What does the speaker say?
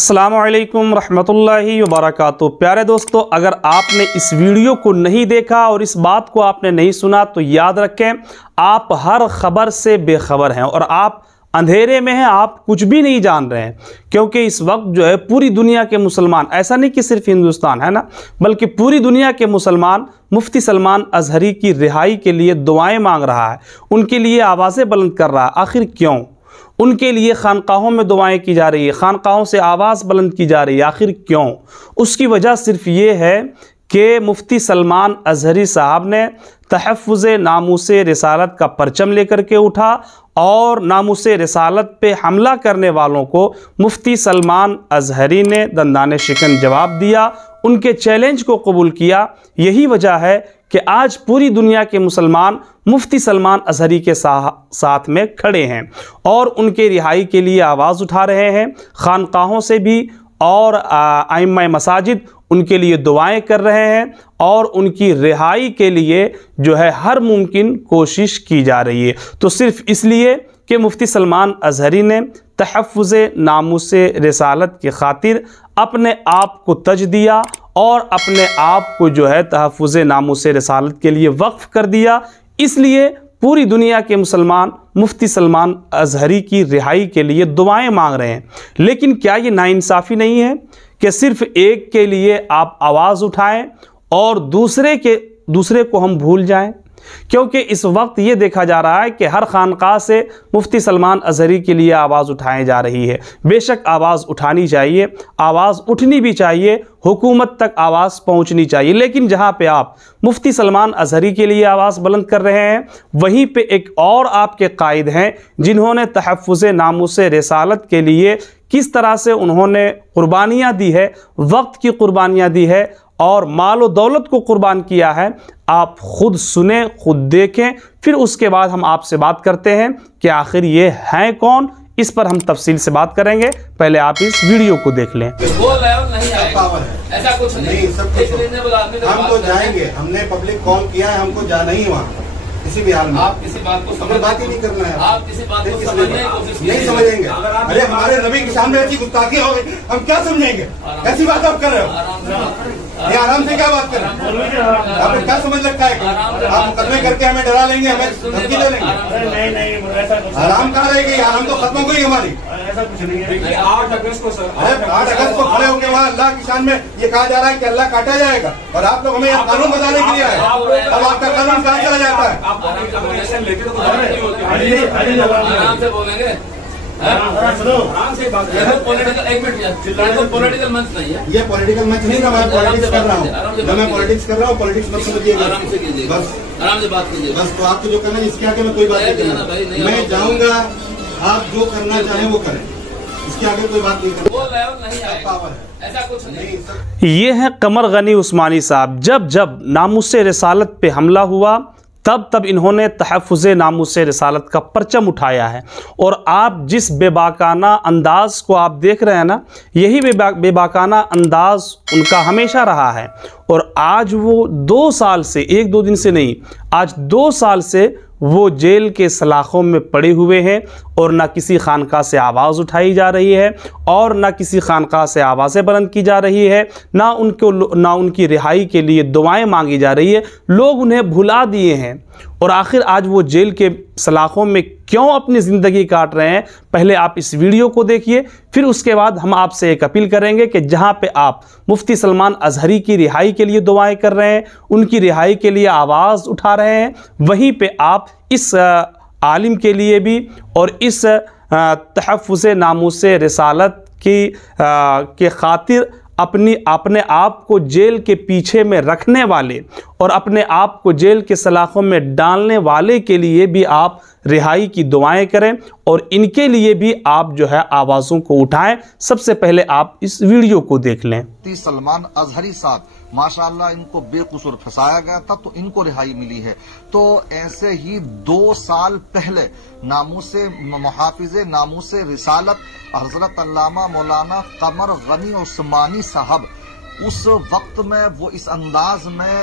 السلام علیکم رحمۃ اللہ وبرکاتہ۔ پیارے دوستو، اگر آپ نے اس ویڈیو کو نہیں دیکھا اور اس بات کو آپ نے نہیں سنا تو یاد رکھیں آپ ہر خبر سے بے خبر ہیں اور آپ اندھیرے میں ہیں، آپ کچھ بھی نہیں جان رہے ہیں، کیونکہ اس وقت جو ہے پوری دنیا کے مسلمان، ایسا نہیں کہ صرف ہندوستان ہے نا، بلکہ پوری دنیا کے مسلمان مفتی سلمان ازہری کی رہائی کے لیے دعائیں مانگ رہا ہے، ان کے لیے آوازیں بلند کر رہا ہے۔ آخر کیوں؟ ان کے لیے خانقاہوں میں دعائیں کی جا رہی ہے، خانقاہوں سے آواز بلند کی جا رہی ہے، آخر کیوں؟ اس کی وجہ صرف یہ ہے کہ مفتی سلمان ازہری صاحب نے تحفظ ناموس رسالت کا پرچم لے کر کے اٹھا اور ناموس رسالت پہ حملہ کرنے والوں کو مفتی سلمان ازہری نے دندان شکن جواب دیا، ان کے چیلنج کو قبول کیا۔ یہی وجہ ہے کہ آج پوری دنیا کے مسلمان مفتی سلمان ازہری کے ساتھ میں کھڑے ہیں اور ان کے رہائی کے لیے آواز اٹھا رہے ہیں، خانقاہوں سے بھی اور ائمہ مساجد ان کے لیے دعائیں کر رہے ہیں اور ان کی رہائی کے لیے جو ہے ہر ممکن کوشش کی جا رہی ہے۔ تو صرف اس لیے کہ مفتی سلمان ازہری نے تحفظ ناموس رسالت کی خاطر اپنے آپ کو تج دیا اور اپنے آپ کو جو ہے تحفظ ناموس رسالت کے لیے وقف کر دیا، اس لیے پوری دنیا کے مسلمان مفتی سلمان ازہری کی رہائی کے لیے دعائیں مانگ رہے ہیں۔ لیکن کیا یہ ناانصافی نہیں ہے کہ صرف ایک کے لیے آپ آواز اٹھائیں اور دوسرے کو ہم بھول جائیں؟ کیونکہ اس وقت یہ دیکھا جا رہا ہے کہ ہر خانقاہ سے مفتی سلمان ازہری کے لیے آواز اٹھائی جا رہی ہے۔ بے شک آواز اٹھانی چاہیے، آواز اٹھنی بھی چاہیے، حکومت تک آواز پہنچنی چاہیے، لیکن جہاں پہ آپ مفتی سلمان ازہری کے لیے آواز بلند کر رہے ہیں وہیں پہ ایک اور آپ کے قائد ہیں جنہوں نے تحفظ ناموس رسالت کے لیے کس طرح سے انہوں نے قربانیاں دی ہے، وقت کی قربانیاں دی ہے اور مال و دولت کو قربان کیا ہے۔ آپ خود سنیں، خود دیکھیں، پھر اس کے بعد ہم آپ سے بات کرتے ہیں کہ آخر یہ ہیں کون، اس پر ہم تفصیل سے بات کریں گے۔ پہلے آپ اس ویڈیو کو دیکھ لیں۔ ایسا کچھ نہیں، ہم تو جائیں گے، ہم نے پبلک کال کیا ہے، ہم کو جانا ہی وہاں کسی بھی حال میں۔ آپ کسی بات کو بات ہی نہیں کرنا ہے، آپ کسی بات کو نہیں سمجھیں گے۔ ارے ہمارے نبی کے سامنے ایسی گستاخی ہو گئی، ہم کیا سمجھیں گے؟ ایسی بات آپ کر رہے ہو، یہ آرام سے کیا بات کر رہے ہیں؟ آپ نے کیا سمجھ رکھا ہے کہ آپ مقدمے کر کے ہمیں ڈرا لیں گے، ہمیں دھمکی دے لیں گے؟ آرام کہاں رہے گی؟ آرام تو ختم ہو گئی ہماری۔ 8 اگست کو کھڑے ہو کے وہاں اللہ کی شان میں یہ کہا جا رہا ہے کہ اللہ کاٹا جائے گا اور آپ لوگ ہمیں یہ قانون بتانے کے لیے آئے، اب آپ کا قانون کہاں چلا جاتا ہے؟ آرام سے بولیں گے، پولیٹیکل منچ نہیں ہے، یہ پولیٹیکل منچ نہیں ہے، میں پولیٹکس کر رہا ہوں، میں پولیٹکس کر رہا ہوں، پولیٹکس مت سمجھیے گا، بس آرام سے بات کیجیے، بس تو آپ کو جو کرنا ہے اس کے آگے میں کوئی بات نہیں کرنا، میں جاؤں گا، آپ جو کرنا چاہیں وہ کریں، اس کے آگے کوئی بات نہیں کرنا۔ ایسا کچھ نہیں۔ یہ ہے قمر غنی عثمانی صاحب، جب ناموس رسالت پہ حملہ ہوا تب انہوں نے تحفظ ناموس رسالت کا پرچم اٹھایا ہے، اور آپ جس بے باکانہ انداز کو آپ دیکھ رہے ہیں نا، یہی بے باکانہ انداز ان کا ہمیشہ رہا ہے، اور آج وہ 2 سال سے، 1-2 دن سے نہیں، آج 2 سال سے وہ جیل کے سلاخوں میں پڑے ہوئے ہیں اور نہ کسی خانقاہ سے آواز اٹھائی جا رہی ہے اور نہ کسی خانقاہ سے آوازیں بلند کی جا رہی ہے، نہ ان کی رہائی کے لیے دعائیں مانگی جا رہی ہے۔ لوگ انہیں بھلا دیے ہیں، اور آخر آج وہ جیل کے سلاخوں میں کیوں اپنی زندگی کاٹ رہے ہیں؟ پہلے آپ اس ویڈیو کو دیکھیے، پھر اس کے بعد ہم آپ سے ایک اپیل کریں گے کہ جہاں پہ آپ مفتی سلمان ازہری کی رہائی کے لیے دعائیں کر رہے ہیں، ان کی رہائی کے لیے آواز اٹھا رہے ہیں، وہیں پہ آپ اس عالم کے لیے بھی اور اس تحفظ ناموس رسالت کی خاطر اپنے آپ کو جیل کے پیچھے میں رکھنے والے اور اپنے آپ کو جیل کے سلاخوں میں ڈالنے والے کے لیے بھی آپ رہائی کی دعائیں کریں اور ان کے لیے بھی آپ جو ہے آوازوں کو اٹھائیں۔ سب سے پہلے آپ اس ویڈیو کو دیکھ لیں۔ مفتی سلمان ازہری صاحب ماشاءاللہ ان کو بے قصور پھنسایا گیا تھا تو ان کو رہائی ملی ہے، تو ایسے ہی 2 سال پہلے محافظ ناموس رسالت حضرت علامہ مولانا قمر غنی عثمانی صاحب اس وقت میں وہ اس انداز میں